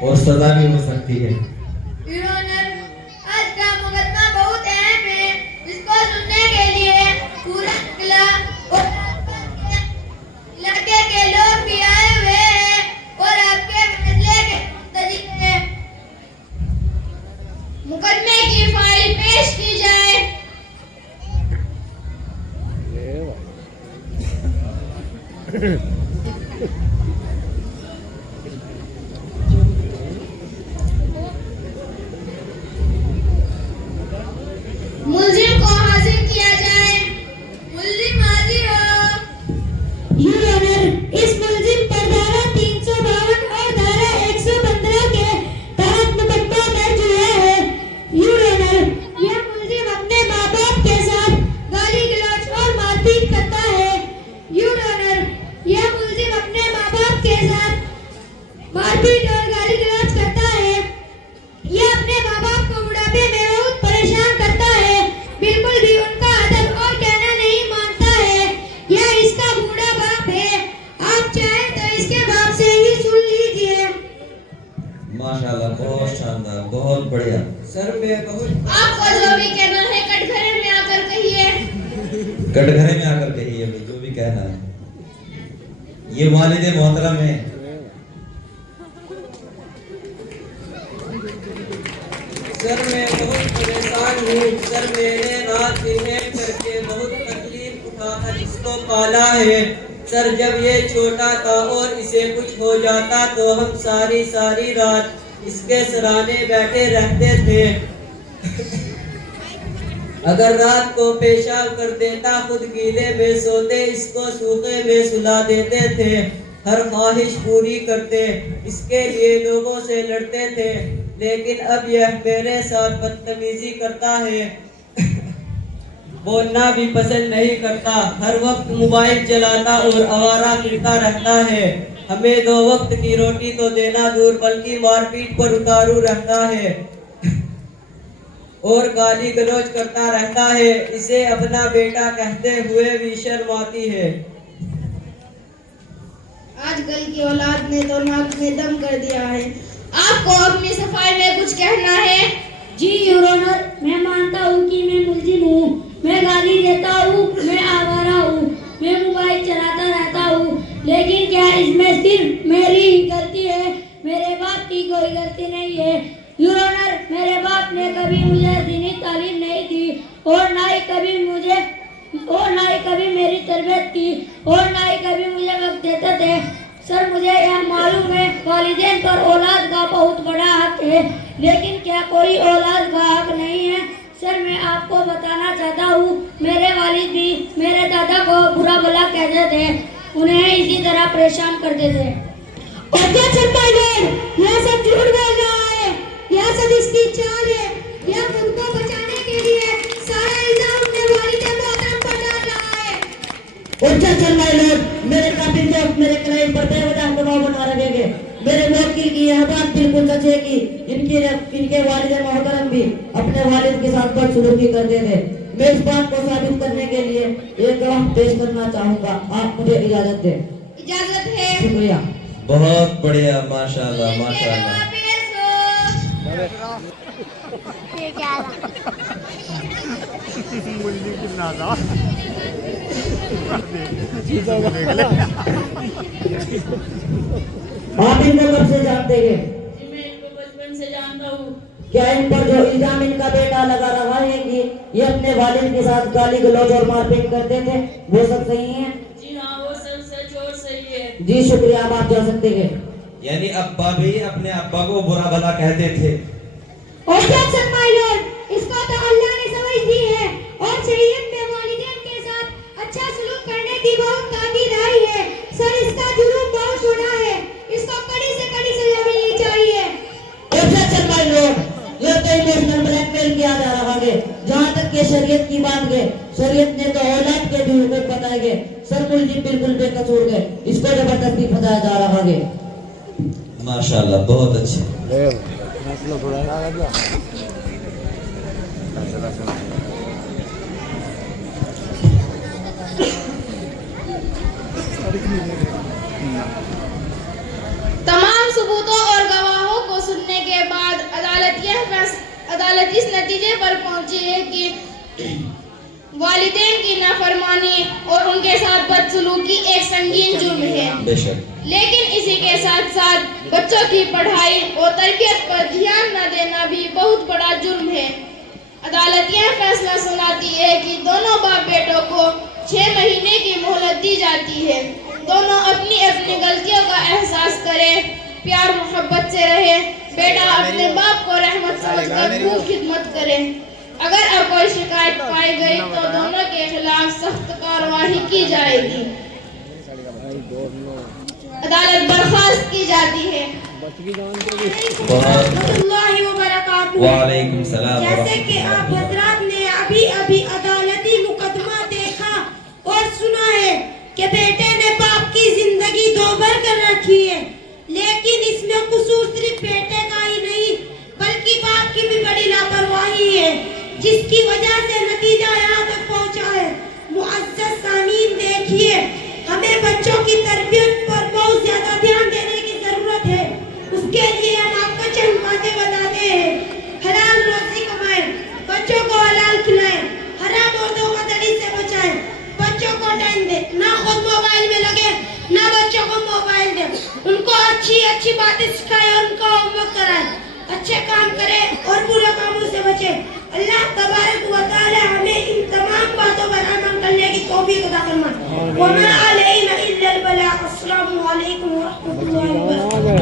और सजा भी हो सकती है। आज का मुकदमा बहुत अहम है, जिसको सुनने के लिए पूरा इलाके के लोग भी आए हुए हैं और आपके फैसले के मुंतजिर हैं। मुकदमे की फाइल पेश की जाए। मुल्जिम को हाजिर किया जाए। मुल्जिम हाजिर हो। योर ऑनर, इस मुल्जिम पर धारा 352 और धारा 115 के तहत मुकदमा दर्ज हुआ है। योर ऑनर, यह मुल्जिम अपने माँ बाप के साथ गाली गलौज और मारपीट करता है। योर ऑनर, यह मुल्जिम अपने माँ बाप के साथ मारपीट और गाली गलौज करता है। यह अपने माँ बाप को बुढ़ापे में बहुत परेशान करता है, बिल्कुल भी उनका अदब और कहना नहीं मानता है। यह इसका बूढ़ा बाप है। आप चाहें तो इसके बाप से ही सुन लीजिए। माशाल्लाह, बहुत शानदार, बहुत बढ़िया। सर मैं बहुत आपको जो भी कहना है कटघरे में आकर कहिए। कटघरे में आकर कहिए जो भी कहना है। ये वालिद मोहतरम है। सर मैं बहुत परेशान हूँ। सर मैंने रात दिन करके बहुत तकलीफ उठाकर इसको पाला है। सर जब ये छोटा था और इसे कुछ हो जाता तो हम सारी सारी रात इसके सराहने बैठे रहते थे। अगर रात को पेशाब कर देता खुद गीले में सोते, इसको सूखे में सुला देते थे। हर ख्वाहिश पूरी करते, इसके लिए लोगों से लड़ते थे, लेकिन अब यह मेरे साथ बदतमीजी करता है। बोलना भी पसंद नहीं करता, हर वक्त मोबाइल चलाता और आवारा फिरता रहता है। हमें 2 वक्त की रोटी तो देना दूर बल्कि मारपीट पर उतारू रहता है और गाली गलौज करता रहता है। इसे अपना बेटा कहते हुए भी शर्म आती है। आजकल की औलाद ने तो नाक में दम कर दिया है। आपको अपनी सफाई में कुछ कहना है? जी योर ऑनर, मैं मानता हूँ कि मैं मुल्जिम हूँ। मैं गाली देता हूँ, मैं आवारा हूँ, मैं मोबाइल चलाता रहता हूँ, लेकिन क्या इसमें सिर्फ मेरी ही गलती है? मेरे बाप की कोई गलती नहीं है। योर ऑनर, मेरे बाप ने कभी मुझे दीनी तालीम नहीं दी और ना ही कभी मेरी तरबियत की और ना ही कभी मुझे वक्त देते थे। सर मुझे यह मालूम है वालिदैन पर औलाद का बहुत बड़ा हक है, लेकिन क्या कोई औलाद का हक नहीं है? सर मैं आपको बताना चाहता हूँ, मेरे वालिद भी मेरे दादा को बुरा भला कहते थे, उन्हें इसी तरह परेशान करते थे। और क्या चलता है? यह सब झूठ बोल रहा है, यह सब इसकी चाल है। यह खुद को बचाने के लिए सारा इल्जाम अपने वालिद मोहतरम पर डाल रहा है। और क्या चल रहा है? मेरे काबिल जो मेरे क्लाइंट पर बेवजह दबाव बना रखेंगे। मेरे वकील की यह बात बिल्कुल सच है कि इनके वालिद मोहतरम भी अपने वालिद के साथ बदसलूकी करते थे। मैं इस बात को साबित करने के लिए एक गवाह पेश करना चाहूँगा। आप मुझे इजाजत दें। इजाजत है। शुक्रिया। बहुत बढ़िया, माशाल्लाह माशाल्लाह। आप इनको कब से जानते हैं? मैं इनको बचपन से जानता हूँ। क्या इन पर जो इल्जाम इनका बेटा लगा रहा है कि ये अपने वालिद के साथ गाली गलौज और मारपीट करते थे, वो सब सही है? जी हाँ, वो सब सच और सही है। जी शुक्रिया, अब आप जा सकते हैं। यानी अब्बा भी अपने अब्बा को बुरा भला कहते थे। और क्या सर माय लॉर्ड, इसको तो अल्लाह ने समझ दी है और सही शरीयत की बात गए, शरीयत ने तो औलाद के भी हुकूक बताए गए, सरकुल जी बिल्कुल बेकसूर गए, इसको जबरदस्ती फंसाया जा रहा है। माशाल्लाह, बहुत अच्छे। तमाम सबूतों और गवाहों को सुनने के बाद अदालत इस नतीजे पर पहुंची है कि वालिदैन की नाफरमानी और उनके साथ बदसलूकी एक संगीन जुर्म है। बेशक। लेकिन इसी के साथ साथ बच्चों की पढ़ाई और तरबियत पर ध्यान न देना भी बहुत बड़ा जुर्म है। अदालत यह फैसला सुनाती है कि दोनों बाप बेटों को 6 महीने की मोहलत दी जाती है। दोनों अपनी अपनी गलतियों का एहसास करें, प्यार मोहब्बत से रहे। बेटा अपने बाप को रहमत समझकर खूब खिदमत करे। अगर अब कोई शिकायत पाई गई तो दोनों के खिलाफ सख्त कार्रवाई की जाएगी। अदालत बर्खास्त की जाती है। वालेकुम सलाम। जैसे कि आप हजरात ने अभी अभी अदालती मुकदमा देखा और सुना है कि बेटे ने बाप की जिंदगी दोभर कर रखी है, लेकिन इसमें कसूर सिर्फ बेटे का ही नहीं बल्कि बाप की भी बड़ी लापरवाही है, जिसकी वजह से नतीजा यहाँ तक पहुँचा है। मुअज़्ज़ज़ सामीन, देखिए हमें बच्चों की तरबियत पर बहुत ज्यादा ध्यान देने की जरूरत है। उसके लिए हम आपको चंद बातें बताते हैं। हलाल रोजी कमाएं, बच्चों को हलाल खिलाएं, हराम और धोखाधड़ी से बचाएं, बच्चों को टाइम दें, ना खुद मोबाइल में लगे ना बच्चों को मोबाइल दें, उनको अच्छी अच्छी बातें सिखाएं और उनको होमवर्क कराएं, अच्छे काम करें और बुरे कामों से बचें। अल्लाह तबारक व तआला हमें इन तमाम बातों पर अमल करने की तौफीक अता फरमाए। व मा अलैना इल्लल बलाग। अस्सलामु अलैकुम व रहमतुल्लाहि व बरकातहू।